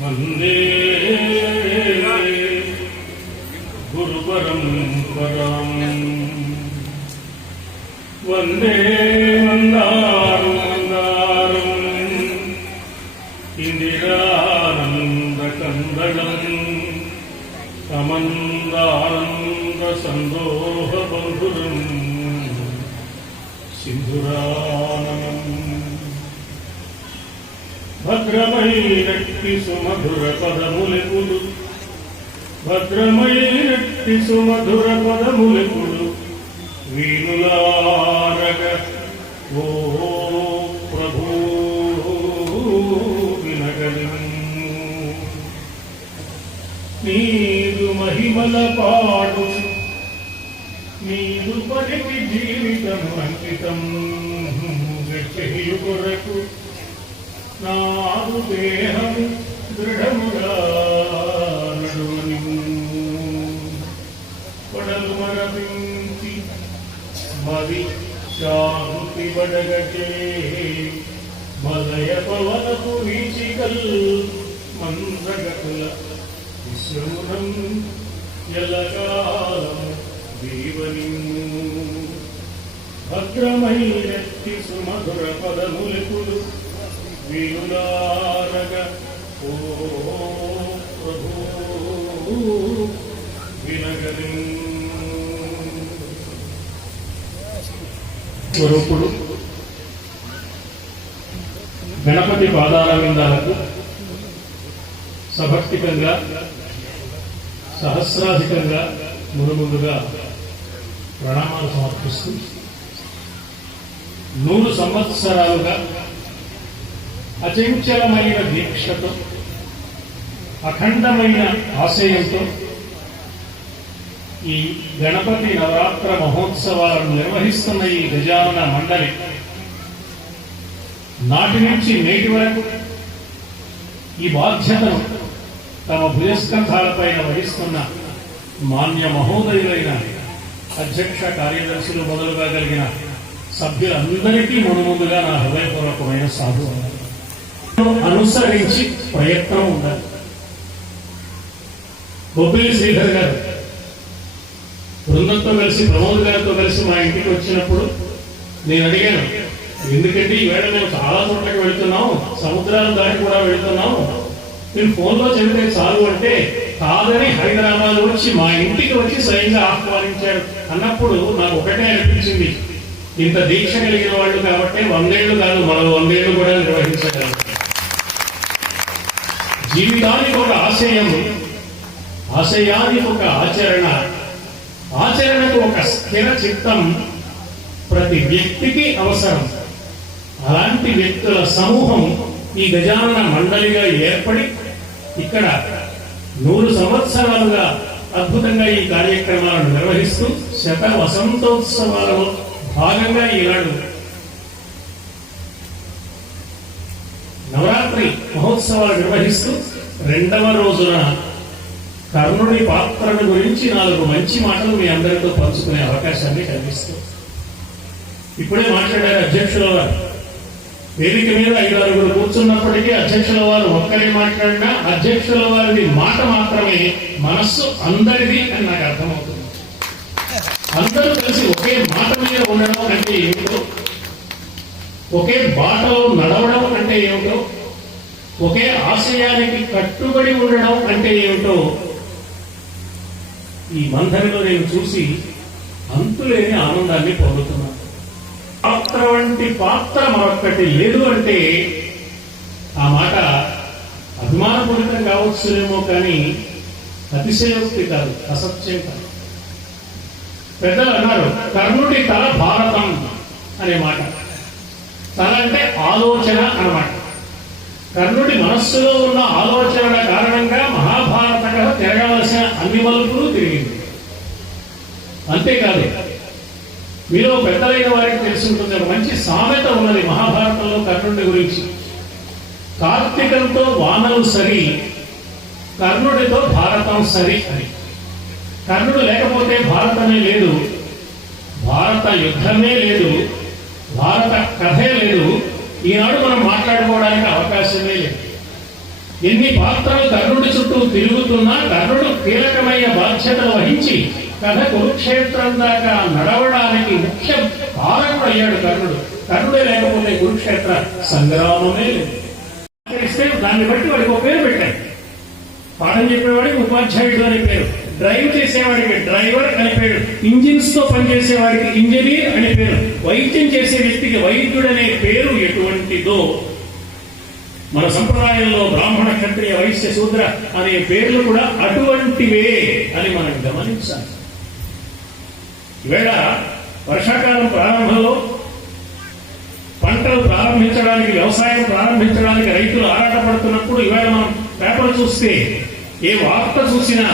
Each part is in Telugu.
వందే గురుపరం పరం వందే మందారం మందారం ఇందిరానంద కందళం సమందానంద సందోహ బంధురం సింధురాననం భద్రమైనట్టి సుమధుర పదములెపుడు భద్రమైనట్టి సుమధుర పదములెపుడు వీణులారగ ఓ ప్రభూ వినగలిము నీదు మహిమల పాడు నీదు పరికి జీవితము అంకితం వెచ్చయు కొరకు నాదు దేహము దృఢముగా నడువనిము పడలు మరపించి మది శాంతి బడగటే మలయ పవనపు వీచికల్ మందగతుల విశ్రమునం ఎల్లకాలం దీవనిము భద్రమైనట్టి సుమధుర పదములెపుడు వీణులారగ ఓ ప్రభూ వినగలిము స్వరూపుడు గణపతి పాదాల విందాలకు సభక్తికంగా సహస్రాధికంగా ముందుగా ప్రణామాలు సమర్పిస్తూ 100 సంవత్సరాలుగా అచంచలమైన దీక్షతో అఖండమైన ఆశయంతో ఈ గణపతి నవరాత్ర మహోత్సవాలను నిర్వహిస్తున్న ఈ గజానన మండలి నాటి నుంచి నేటి వరకు ఈ బాధ్యతను తమ భుజస్కంధాలపైన వహిస్తున్న మాన్య మహోదయులైన అధ్యక్ష కార్యదర్శులు మొదలుగా కలిగిన సభ్యులందరికీ ముందుగా నా హృదయపూర్వకమైన సాధు అనుసరించి ప్రయత్నం ఉండాలి. బొబ్బిలి శ్రీధర్ గారు బృందంతో కలిసి ప్రమోద్ గారితో కలిసి మా ఇంటికి వచ్చినప్పుడు నేను అడిగాను, ఎందుకంటే ఈవేళ మేము చాలా చోట్లకి వెళుతున్నాం, సముద్రాలు దాటి కూడా వెళుతున్నాం, మీరు ఫోన్లో చెబితే చాలు అంటే కాదని హైదరాబాద్ వచ్చి మా ఇంటికి వచ్చి స్వయంగా ఆహ్వానించారు అన్నప్పుడు నాకు ఒకటే అనిపించింది, ఇంత దీక్ష కలిగిన వాళ్ళు కాబట్టి 100 ఏళ్ళు కాదు మరో 100 ఏళ్ళు కూడా నిర్వహించగలరు. జీవితానికి ఒక ఆశయం, ఆశయానికి ఒక ఆచరణ, ఆచరణకు ఒక స్థిర చిత్తం ప్రతి వ్యక్తికి అవసరం. అలాంటి వ్యక్తుల సమూహం ఈ గజానన మండలిగా ఏర్పడి ఇక్కడ 100 సంవత్సరాలుగా అద్భుతంగా ఈ కార్యక్రమాలను నిర్వహిస్తూ శత వసంతోత్సవాలలో భాగంగా ఈనాడు నవరాత్రి మహోత్సవాలు నిర్వహిస్తూ 2వ రోజున కర్ణుడి పాత్రను గురించి 4 మంచి మాటలు మీ అందరితో పంచుకునే అవకాశాన్ని కల్పిస్తూ ఇప్పుడే మాట్లాడారు అధ్యక్షుల వారు. వేదిక మీద 5-6 కూర్చున్నప్పటికీ అధ్యక్షుల వారు ఒక్కరే మాట్లాడినా అధ్యక్షుల వారిని మాట మాత్రమే మనస్సు అందరిది అని నాకు అర్థమవుతుంది. అందరూ కలిసి ఒకే మాట మీద ఉండడం అంటే ఏమిటో, ఒకే బాటలో నడవడం అంటే ఏమిటో, ఒకే ఆశయానికి కట్టుబడి ఉండడం అంటే ఏమిటో ఈ మంథనిలో నేను చూసి అంతులేని ఆనందాన్ని పొందుతున్నాను. పాత్ర వంటి పాత్ర మరొక్కటి లేదు అంటే ఆ మాట అభిమానపూరితం కావచ్చునేమో కానీ అతిశయోక్తి కాదు, అసత్యం కాదు. పెద్దలు అన్నారు, కర్ణుడి తల భారతం అనే మాట. తల అంటే ఆలోచన అన్నమాట. కర్ణుడి మనస్సులో ఉన్న ఆలోచనల కారణంగా మహాభారత కథ తిరగవలసిన అన్ని మలుపులు తిరిగింది. అంతేకాదు, మీలో పెద్దలైన వారికి తెలుసుంటుంది, ఒక మంచి సామెత ఉన్నది మహాభారతంలో కర్ణుడి గురించి. కార్తీకంతో వానలు సరి, కర్ణుడితో భారతం సరి అని. కర్ణుడు లేకపోతే భారతమే లేదు, భారత యుద్ధమే లేదు, భారత కథే లేదు, ఈనాడు మనం మాట్లాడుకోవడానికి అవకాశమే లేదు. ఎన్ని పాత్రలు కర్ణుడి చుట్టూ తిరుగుతున్నా కర్ణుడు కీలకమైన బాధ్యతలు వహించి కథ కురుక్షేత్రం దాకా నడవడానికి ముఖ్య కారకుడు అయ్యాడు కర్ణుడు. కర్ణుడే లేకపోతే కురుక్షేత్ర సంగ్రామమే లేదు. దాన్ని బట్టి వాడికి ఒక పేరు పెట్టాడు. పాఠం చెప్పేవాడికి ఉపాధ్యాయుడు అని పేరు, డ్రైవ్ చేసేవాడికి డ్రైవర్ అని పేరు, ఇంజిన్స్ తో పనిచేసేవాడికి ఇంజనీర్ అని పేరు, వైద్యం చేసే వ్యక్తికి వైద్యుడు అనే పేరు ఎటువంటిదో మన సంప్రదాయంలో బ్రాహ్మణ, క్షత్రియ, వైశ్య, శూద్ర అనే పేర్లు కూడా అటువంటివే అని మనం గమనించాలి. ఈవేళ వర్షాకాలం ప్రారంభంలో పంటలు ప్రారంభించడానికి, వ్యవసాయం ప్రారంభించడానికి రైతులు ఆరాటపడుతున్నప్పుడు ఈవేళ మనం పేపర్ చూస్తే, ఏ వార్త చూసినా,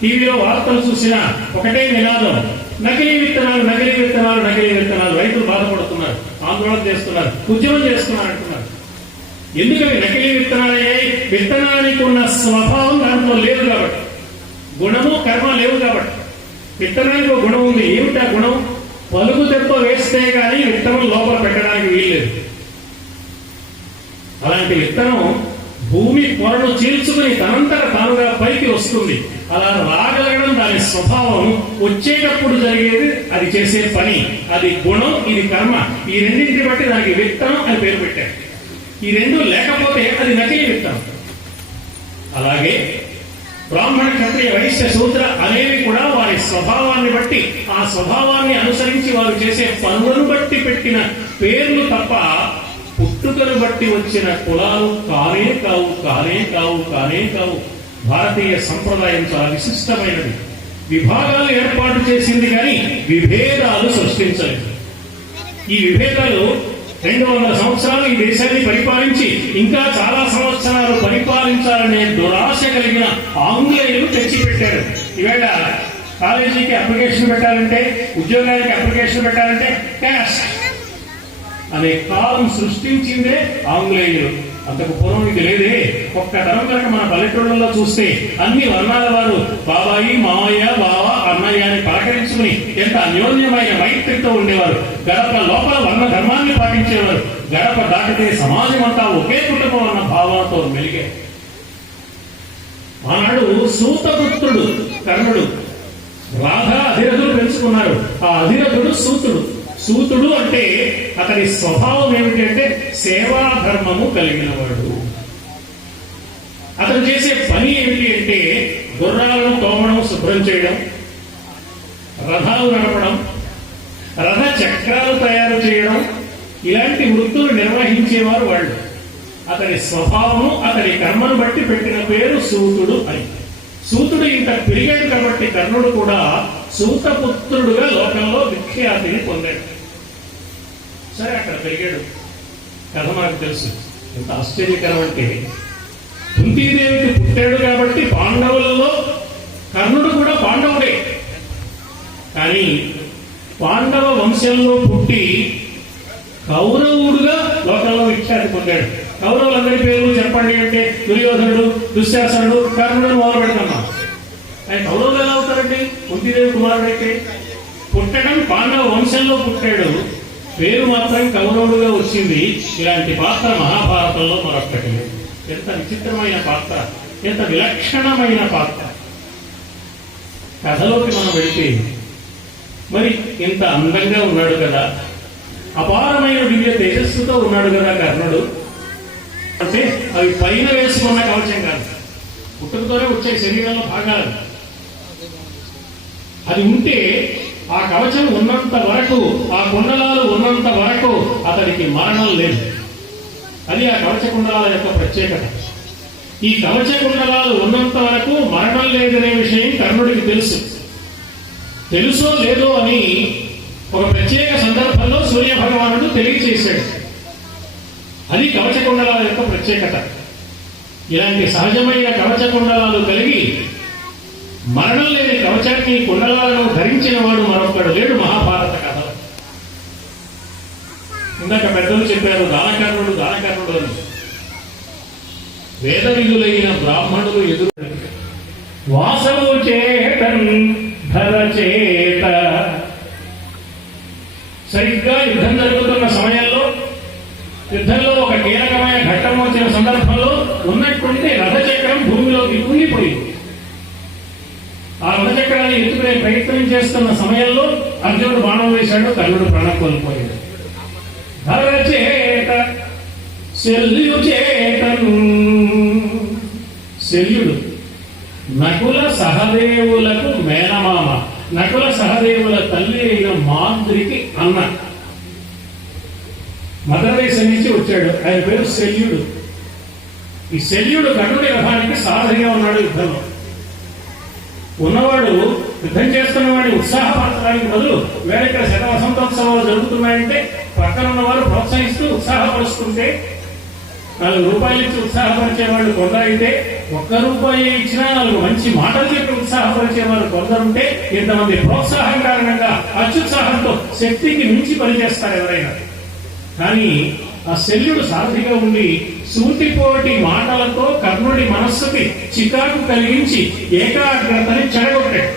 టీవీలో వార్తలు చూసినా ఒకటే నినాదం, నకిలీ విత్తనాలు, నకిలీ విత్తనాలు, నకిలీ విత్తనాలు. రైతులు బాధపడుతున్నారు, ఆందోళన చేస్తున్నారు, ఉద్యమం చేస్తున్నారు అంటున్నారు. ఎందుకని నకిలీ విత్తనాలయ్యాయి? విత్తనానికి ఉన్న స్వభావం దాంట్లో లేదు కాబట్టి, గుణము కర్మ లేవు కాబట్టి. విత్తనానికి ఒక గుణం ఉంది. ఏమిటి ఆ గుణం? పలుకు దెబ్బ వేస్తే గానీ విత్తనం లోపల పెట్టడానికి వీల్లేదు. అలాంటి విత్తనం భూమి పొరను చీల్చుకుని తనంతట తానుగా పైకి వస్తుంది. అలా రాగలగడం దాని స్వభావం. వచ్చేటప్పుడు జరిగేది అది చేసే పని, అది గుణం, ఇది కర్మ. ఈ రెండింటిని బట్టి దానికి విత్తనం అని పేరు పెట్టారు. ఈ రెండు లేకపోతే అది నకిలీ విత్తనం. అలాగే బ్రాహ్మణ, క్షత్రియ, వైశ్య, శూద్ర అనేవి కూడా వారి స్వభావాన్ని బట్టి, ఆ స్వభావాన్ని అనుసరించి వారు చేసే పనులను బట్టి పెట్టిన పేర్లు తప్ప పుట్టుకను బట్టి వచ్చిన కులాలు కానే కావు, కానే కావు, కానే కావు. భారతీయ సంప్రదాయం చాలా విశిష్టమైనది. విభాగాలు ఏర్పాటు చేసింది కానీ విభేదాలు సృష్టించలేదు. ఈ విభేదాలు 200 సంవత్సరాలు ఈ దేశాన్ని పరిపాలించి ఇంకా చాలా సంవత్సరాలు పరిపాలించాలనే దురాశ కలిగిన ఆంగ్లేయులు తెచ్చిపెట్టారు. ఈవేళ కాలేజీకి అప్లికేషన్ పెట్టాలంటే, ఉద్యోగానికి అప్లికేషన్ పెట్టాలంటే క్యాస్ట్ అనే కాలం సృష్టించిందే ఆంగ్లేయులు. అంతకు పూర్వం ఇది లేదే. ఒక్క తరం కనుక మన పల్లెటూళ్ళలో చూస్తే అన్ని వర్ణాల వారు బాబాయి, మామయ్య, బావ, అన్నయ్య అని పలకరించుకుని ఎంత అన్యోన్యమైన మైత్రితో ఉండేవారు. గడప లోపల వర్ణ ధర్మాన్ని పాటించేవారు. గడప దాటితే సమాజం అంతా ఒకే కుటుంబం అన్న భావనతో మెలిగారు. ఆనాడు సూతపుత్రుడు కర్ణుడు, రాధ అధిరథులు పెంచుకున్నారు. ఆ అధిరథుడు సూతుడు. సూతుడు అంటే అతని స్వభావం ఏమిటి అంటే సేవా ధర్మము కలిగిన వాడు. అతను చేసే పని ఏమిటి అంటే గుర్రాలను తోమడం, శుభ్రం చేయడం, రథాలు నడపడం, రథ చక్రాలు తయారు చేయడం, ఇలాంటి వృత్తులు నిర్వహించేవారు వాళ్ళు. అతని స్వభావము, అతని కర్మను బట్టి పెట్టిన పేరు సూతుడు అని. సూతుడు ఇంత పెరిగాడు కాబట్టి కర్ణుడు కూడా సూతపుత్రుడుగా లోకంలో విఖ్యాతిని పొందాడు. సరే, అక్కడ పెరిగాడు. కథ మనకు తెలుసు. ఎంత ఆశ్చర్యకరం అంటే, కుంతీదేవికి పుట్టాడు కాబట్టి పాండవులలో కర్ణుడు కూడా పాండవుడే. కానీ పాండవ వంశంలో పుట్టి కౌరవుడుగా లోకంలో విఖ్యాతి పొందాడు. కౌరవులందరి పేర్లు చెప్పండి అంటే దుర్యోధనుడు, దుశ్శాసనుడు, కర్ణుడు మొదలు పెడుతున్నాం. ఆయన కౌరవులు ఎలా అవుతారండి? కుంతీదేవి కుమారుడైతే పుట్టడం పాండవ వంశంలో పుట్టాడు, పేరు మాత్రం కౌరవుడుగా వచ్చింది. ఇలాంటి పాత్ర మహాభారతంలో మరొక్కటి లేదు. ఎంత విచిత్రమైన పాత్ర, ఎంత విలక్షణమైన పాత్ర. కథలోకి మనం వెళితే మరి ఇంత అందంగా ఉన్నాడు కదా, అపారమైన దివ్య తేజస్సుతో ఉన్నాడు కదా కర్ణుడు. అంటే అవి పైన వేసుకున్న కవచం కాదు, పుట్టుకతోనే వచ్చే శరీరంలో భాగాలు. అది ఉంటే ఆ కవచం ఉన్నంత వరకు, ఆ కుండలాలు ఉన్నంత వరకు అతడికి మరణం లేదు. అది ఆ కవచ కుండలాల యొక్క ప్రత్యేకత. ఈ కవచ కుండలాలు ఉన్నంత వరకు మరణం లేదనే విషయం కర్ణుడికి తెలుసు. తెలుసో లేదో అని ఒక ప్రత్యేక సందర్భంలో సూర్య భగవానుడు తెలియజేశాడు. అది కవచ కుండలాల యొక్క ప్రత్యేకత. ఇలాంటి సహజమైన కవచ కుండలాలు కలిగి మరణం లేని కవచాన్ని, కుండలాలను ధరించిన వాడు మరొకడు లేడు మహాభారత కథలో. ఇందాక పెద్దలు చెప్పారు దానకర్ణుడు, దానకర్ణుడు అని. వేద విధులైన బ్రాహ్మణులు ఎదురు వాసవు చేతన్ ధరచేత. సరిగ్గా యుద్ధం జరుగుతున్న సమయంలో, యుద్ధంలో ఒక కీలకమైన ఘట్టం వచ్చిన సందర్భంలో ఉన్నటువంటి రథచక్రం భూమిలోకి కుంగిపోయింది. ఆ రథచక్రాన్ని ఎత్తుకునే ప్రయత్నం చేస్తున్న సమయంలో అర్జునుడు బాణం వేశాడు, కర్ణుడు ప్రాణం కోల్పోయాడు. ధరచేత శల్యుచేతను, శల్యుడు నకుల సహదేవులకు మేనమామ, నకుల సహదేవుల తల్లి అయిన మాద్రికి అన్న, మదరదేశం నుంచి వచ్చాడు. ఆయన పేరు శల్యుడు. ఈ శల్యుడు కర్ణుడి రథానికి సారథిగా ఉన్నాడు. యుద్ధంలో ఉన్నవాడు యుద్ధం చేస్తున్న వాడిని ఉత్సాహపరచడానికి బదులు వేరే ఇక్కడ శత వసంతోత్సవాలు జరుగుతున్నాయంటే పక్కన ఉన్నవారు ప్రోత్సహిస్తూ ఉత్సాహపరుస్తుంటే, 4 రూపాయలు ఇచ్చి ఉత్సాహపరిచేవాళ్ళు కొందరైతే, 1 రూపాయి ఇచ్చినా 4 మంచి మాటలు చెప్పి ఉత్సాహపరిచేవాళ్ళు కొందరుంటే, ఇంతమంది ప్రోత్సాహం కారణంగా అత్యుత్సాహంతో శక్తికి మించి పనిచేస్తారు ఎవరైనా. కానీ ఆ శల్యుడు సారథిగా ఉండి సూటిపోటి మాటలతో కర్ణుడి మనస్సుకి చికాకు కలిగించి ఏకాగ్రతని చెడగొట్టాడు.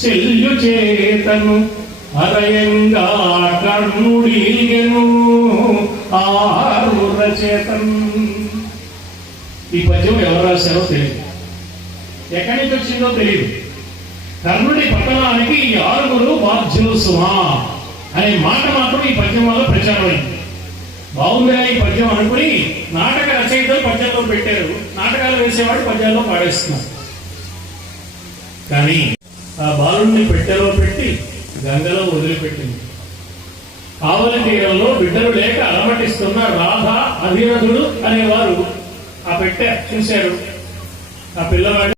శల్యు చేతను అరయంగా కర్ణుడిగెను ఆరుర చేతన్. ఈ పద్యం ఎవరు రాశారో తెలియదు, ఎక్కడి నుంచి వచ్చిందో తెలియదు. కర్ణుడి పతనానికి ఈ 6 బాధ్యులు సుమా అనే మాట మాత్రం ఈ పద్యం వల్ల ప్రచారమైంది. బాగుందిరా ఈ పద్యం అనుకుని నాటక రచయితలు పద్యంలో పెట్టారు, నాటకాలు వేసేవాడు పద్యాల్లో పాడేస్తున్నారు. కానీ ఆ బాలుడిని పెట్టెలో పెట్టి గంగలో వదిలిపెట్టింది. ఆవలి తీరంలో బిడ్డలు లేక అలమటిస్తున్న రాధ అధిరథుడు అనేవారు ఆ పెట్టె చూశారు. ఆ పిల్లవాడు